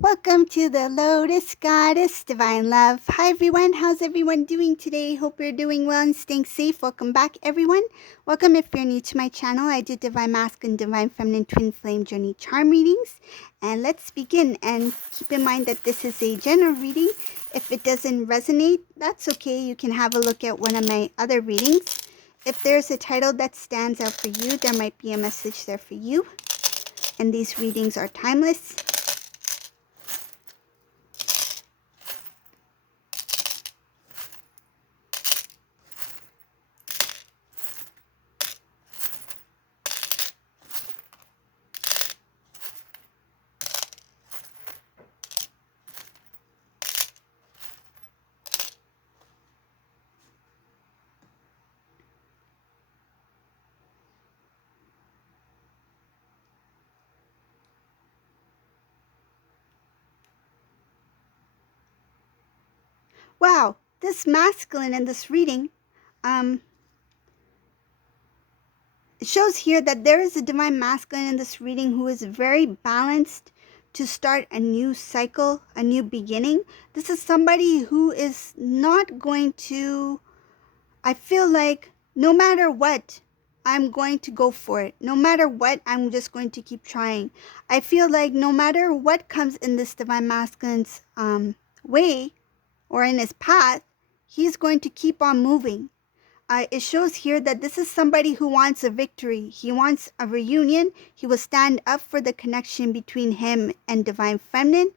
Welcome to the Lotus Goddess Divine Love. Hi everyone, how's everyone doing today? Hope you're doing well and staying safe. Welcome back everyone. Welcome if you're new to my channel. I do Divine Masculine, Divine Feminine, Twin Flame Journey Charm readings. And let's begin. And keep in mind that this is a general reading. If it doesn't resonate, that's okay. You can have a look at one of my other readings. If there's a title that stands out for you, there might be a message there for you. And these readings are timeless. Wow, this masculine in this reading, it shows here that there is a divine masculine in this reading who is very balanced to start a new cycle, a new beginning. This is somebody who is not going to, I feel like no matter what, I'm going to go for it. No matter what, I'm just going to keep trying. I feel like no matter what comes in this divine masculine's way, or in his path, he's going to keep on moving. It shows here that this is somebody who wants a victory. He wants a reunion. He will stand up for the connection between him and Divine Feminine.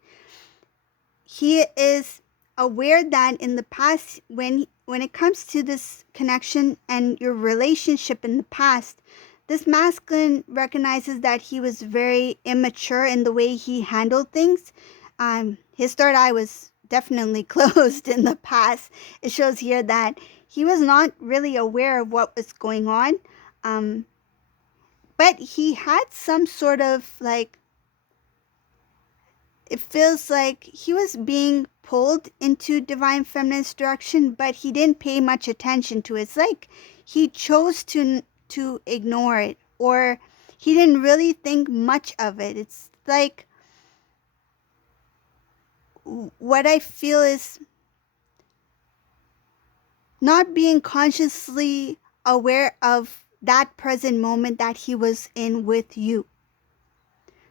He is aware that in the past, when it comes to this connection and your relationship in the past, this masculine recognizes that he was very immature in the way he handled things. His third eye was definitely closed in the past. It shows here that he was not really aware of what was going on. But he had some sort of like, it feels like he was being pulled into Divine Feminine's direction, but he didn't pay much attention to it. It's like he chose to ignore it, or he didn't really think much of it. It's like what I feel is not being consciously aware of that present moment that he was in with you.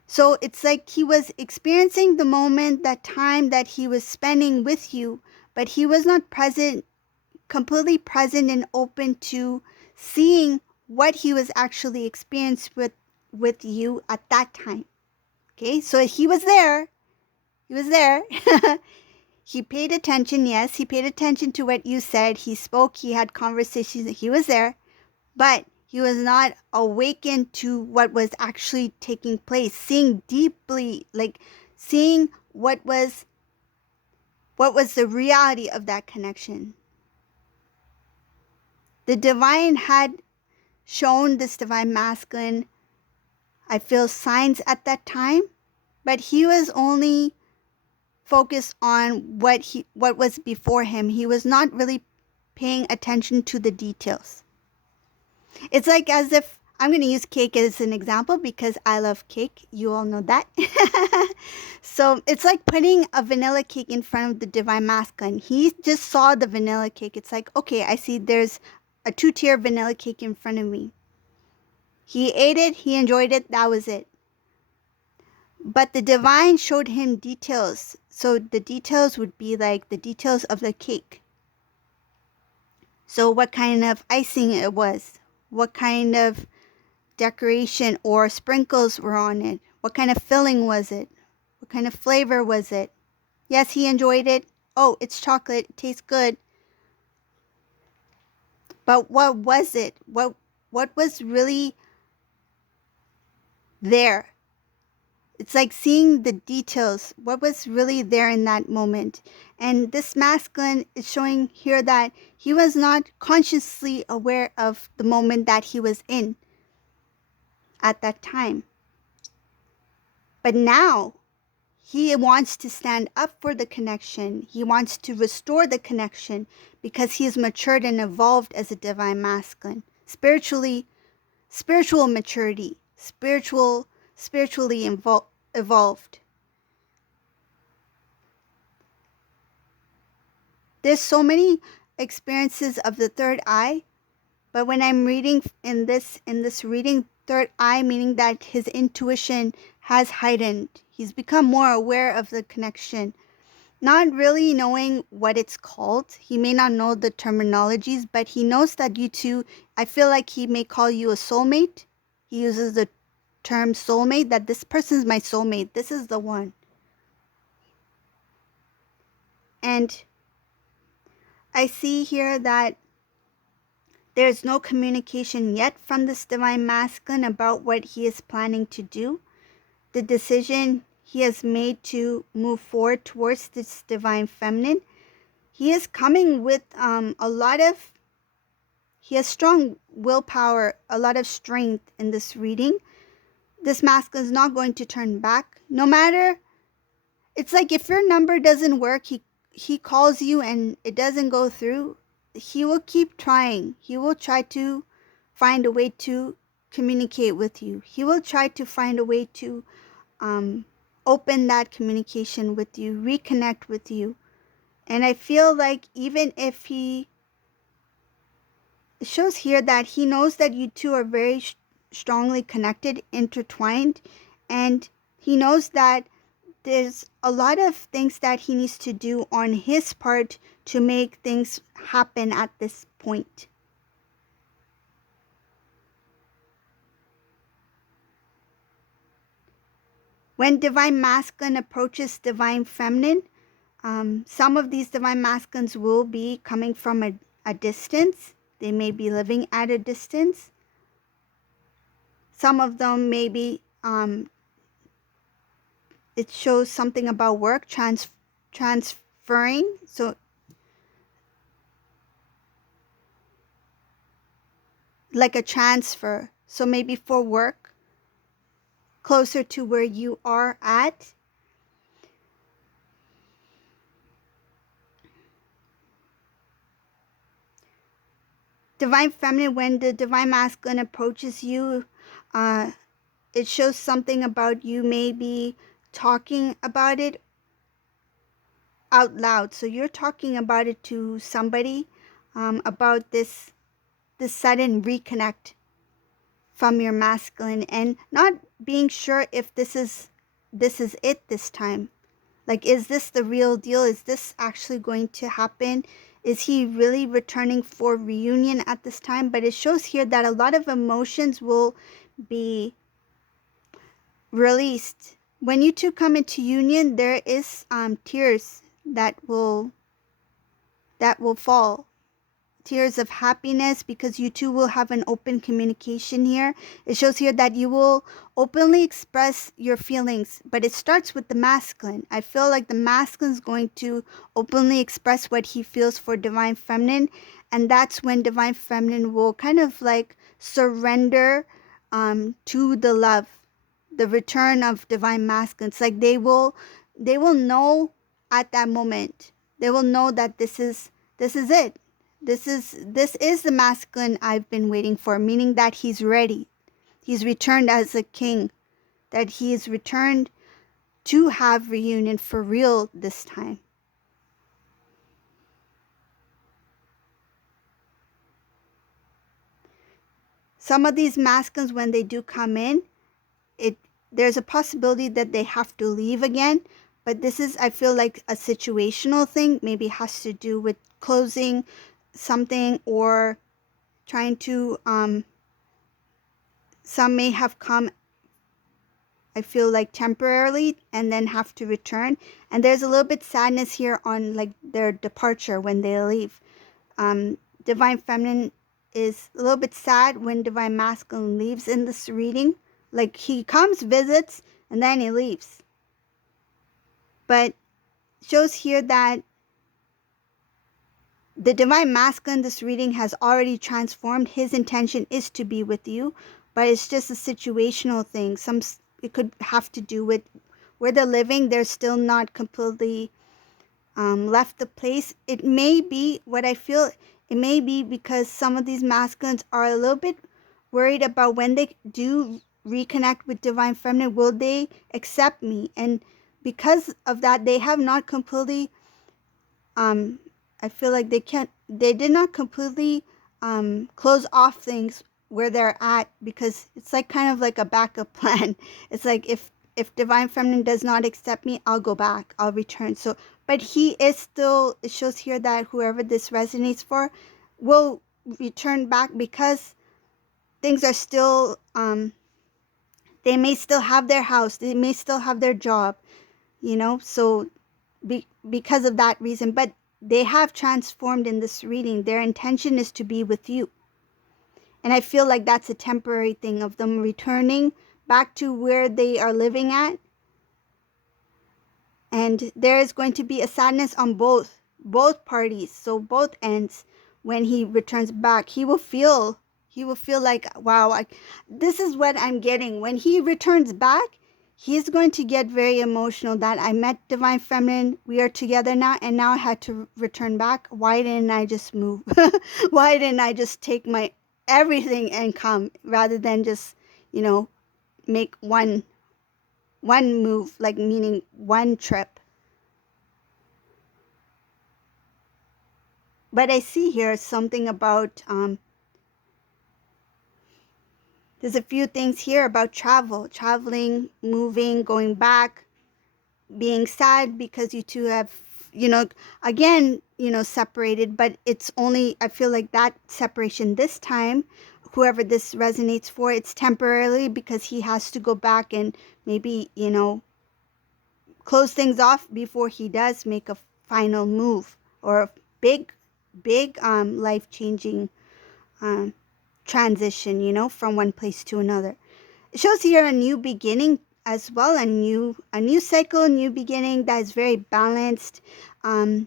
So it's like he was experiencing the moment, that time that he was spending with you, but he was not present, completely present and open to seeing what he was actually experiencing with you at that time. Okay, so he was there. He was there. He paid attention. Yes, he paid attention to what you said. He spoke. He had conversations. He was there. But he was not awakened to what was actually taking place, seeing deeply, like seeing what was the reality of that connection. The divine had shown this divine masculine, I feel, signs at that time, but he was only focused on what was before him. He was not really paying attention to the details. It's like as if, I'm going to use cake as an example because I love cake. You all know that. So it's like putting a vanilla cake in front of the divine masculine. He just saw the vanilla cake. It's like, okay, I see there's a 2-tier vanilla cake in front of me. He ate it. He enjoyed it. That was it. But the divine showed him details. So the details would be like the details of the cake. So what kind of icing it was, what kind of decoration or sprinkles were on it, what kind of filling was it, what kind of flavor was it. Yes, he enjoyed it. Oh, it's chocolate. It tastes good. But what was it? What was really there? It's like seeing the details. What was really there in that moment? And this masculine is showing here that he was not consciously aware of the moment that he was in at that time. But now he wants to stand up for the connection. He wants to restore the connection because he is matured and evolved as a divine masculine. Spiritual maturity, spiritually evolved. there's so many experiences of the third eye, but when I'm reading in this reading, third eye meaning that his intuition has heightened. He's become more aware of the connection, not really knowing what it's called. He may not know the terminologies, but he knows that you two, I feel like he may call you a soulmate. He uses the term soulmate, that this person's my soulmate. This is the one. And I see here that there's no communication yet from this divine masculine about what he is planning to do, the decision he has made to move forward towards this divine feminine. He is coming with he has strong willpower, a lot of strength in this reading. This masculine is not going to turn back. No matter, it's like if your number doesn't work, he calls you and it doesn't go through, he will keep trying. He will try to find a way to communicate with you. He will try to find a way to open that communication with you, reconnect with you. And I feel like even if it shows here that he knows that you two are very strongly connected, intertwined, and he knows that there's a lot of things that he needs to do on his part to make things happen at this point. When divine masculine approaches divine feminine, some of these divine masculines will be coming from a distance. They may be living at a distance. Some of them may be, it shows something about work, transferring. So like a transfer. So maybe for work, closer to where you are at. Divine feminine, when the divine masculine approaches you, it shows something about you maybe talking about it out loud. So you're talking about it to somebody, about this sudden reconnect from your masculine, and not being sure if this is it this time. Like, is this the real deal? Is this actually going to happen? Is he really returning for reunion at this time? But it shows here that a lot of emotions will be released. When you two come into union, there is tears that will fall. Tears of happiness, because you two will have an open communication here. It shows here that you will openly express your feelings, but it starts with the masculine. I feel like the masculine is going to openly express what he feels for divine feminine, and that's when divine feminine will kind of like surrender to the love, the return of divine masculine. It's like they will know at that moment. They will know that this is it. This is the masculine I've been waiting for, meaning that he's ready. He's returned as a king, that he is returned to have reunion for real this time. Some of these masculines, when they do come in, there's a possibility that they have to leave again, but this is, I feel like, a situational thing. Maybe it has to do with closing something or trying to some may have come, I feel like, temporarily and then have to return, and there's a little bit sadness here on like their departure when they leave. Divine feminine is a little bit sad when divine masculine leaves in this reading. Like, he comes, visits, and then he leaves, but shows here that the divine masculine in this reading has already transformed. His intention is to be with you, but it's just a situational thing. It could have to do with where they're living. They're still not completely left the place. It may be, what I feel, it may be because some of these masculines are a little bit worried about when they do reconnect with divine feminine, will they accept me? And because of that, they have not completely I feel like they did not completely close off things where they're at, because it's like kind of like a backup plan. It's like if Divine Feminine does not accept me, I'll go back, I'll return. So, but he is still, it shows here that whoever this resonates for will return back, because things are still, they may still have their house, they may still have their job, so because of that reason. But they have transformed in this reading. Their intention is to be with you. And I feel like that's a temporary thing of them returning back to where they are living at. And there is going to be a sadness on both parties, so both ends. When he returns back, he will feel like, wow, this is what I'm getting. When he returns back, he's going to get very emotional that I met Divine Feminine, we are together now, and now I had to return back. Why didn't I just move? Why didn't I just take my everything and come, rather than just, make one move, like meaning one trip. But I see here something about there's a few things here about traveling, moving, going back, being sad because you two have, again, separated. But it's only, I feel like that separation this time, whoever this resonates for, it's temporarily, because he has to go back and maybe, close things off before he does make a final move, or a big life changing um, transition, from one place to another. It shows here a new beginning as well, a new cycle, a new beginning that is very balanced. um,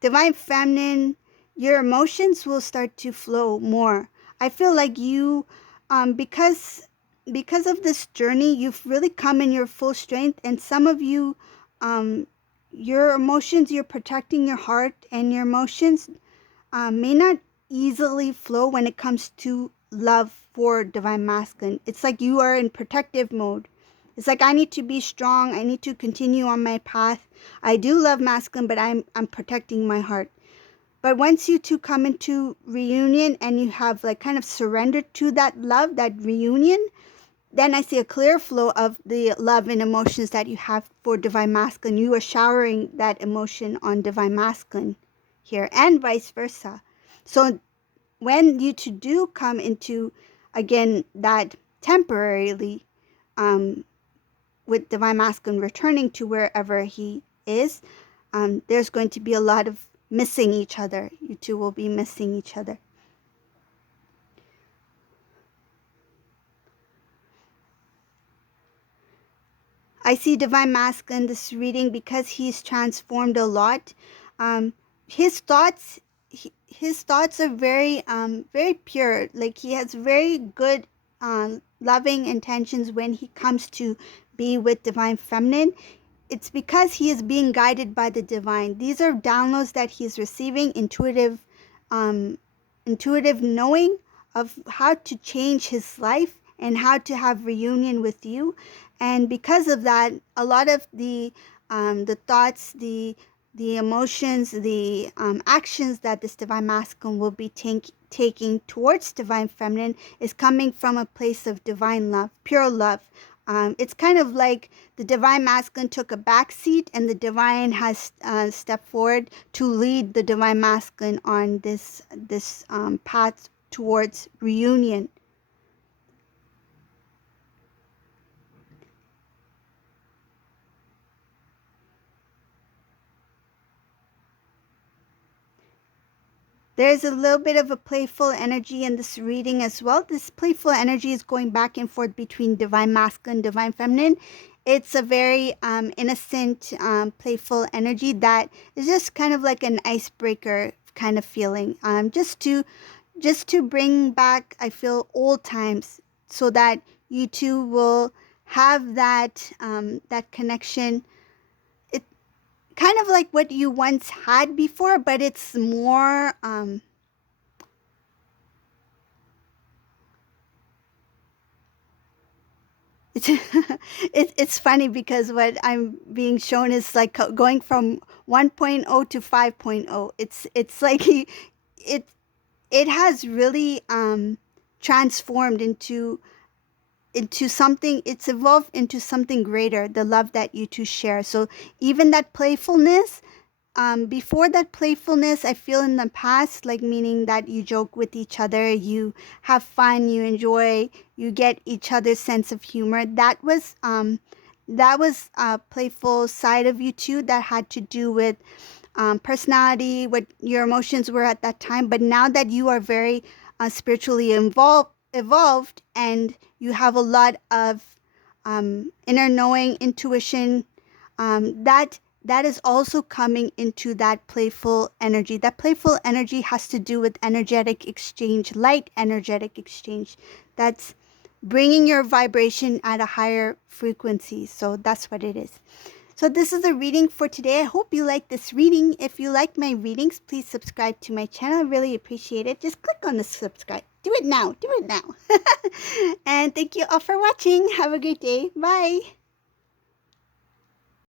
Divine Feminine, your emotions will start to flow more. I feel like you, because of this journey, you've really come in your full strength. And some of you, um, your emotions, you're protecting your heart, and your emotions may not easily flow when it comes to love for Divine Masculine. It's like you are in protective mode. It's like, I need to be strong. I need to continue on my path. I do love masculine, but I'm protecting my heart. But once you two come into reunion and you have like kind of surrendered to that love, that reunion, then I see a clear flow of the love and emotions that you have for Divine Masculine. You are showering that emotion on Divine Masculine here, and vice versa. So when you two do come into, again, that temporarily, um, with Divine Masculine returning to wherever he is, there's going to be a lot of missing each other. You two will be missing each other. I see Divine Masculine in this reading, because he's transformed a lot. Um, his thoughts, his thoughts are very pure. Like, he has very good, loving intentions when he comes to be with Divine Feminine. It's because he is being guided by the divine. These are downloads that he's receiving, um, intuitive knowing of how to change his life and how to have reunion with you. And because of that, a lot of the thoughts, the emotions, the actions that this Divine Masculine will be taking towards Divine Feminine is coming from a place of divine love, pure love. It's kind of like the Divine Masculine took a back seat, and the Divine has stepped forward to lead the Divine Masculine on this path towards reunion. There's a little bit of a playful energy in this reading as well. This playful energy is going back and forth between Divine Masculine, Divine Feminine. It's a very innocent, playful energy that is just kind of like an icebreaker kind of feeling. Just to bring back, I feel, old times, so that you two will have that connection. It kind of like what you once had before, but it's more It's funny because what I'm being shown is like going from 1.0 to 5.0. It's like it it has really transformed into something. It's evolved into something greater, the love that you two share. So even that playfulness, before that playfulness, I feel in the past, like meaning that you joke with each other, you have fun, you enjoy, you get each other's sense of humor. That was a playful side of you too, that had to do with personality, what your emotions were at that time. But now that you are very spiritually evolved, and you have a lot of inner knowing, intuition, that is also coming into that playful energy. That playful energy has to do with energetic exchange, light energetic exchange. That's bringing your vibration at a higher frequency. So that's what it is. So this is a reading for today. I hope you like this reading. If you like my readings, please subscribe to my channel. I really appreciate it. Just click on the subscribe. Do it now. Do it now. And thank you all for watching. Have a great day. Bye.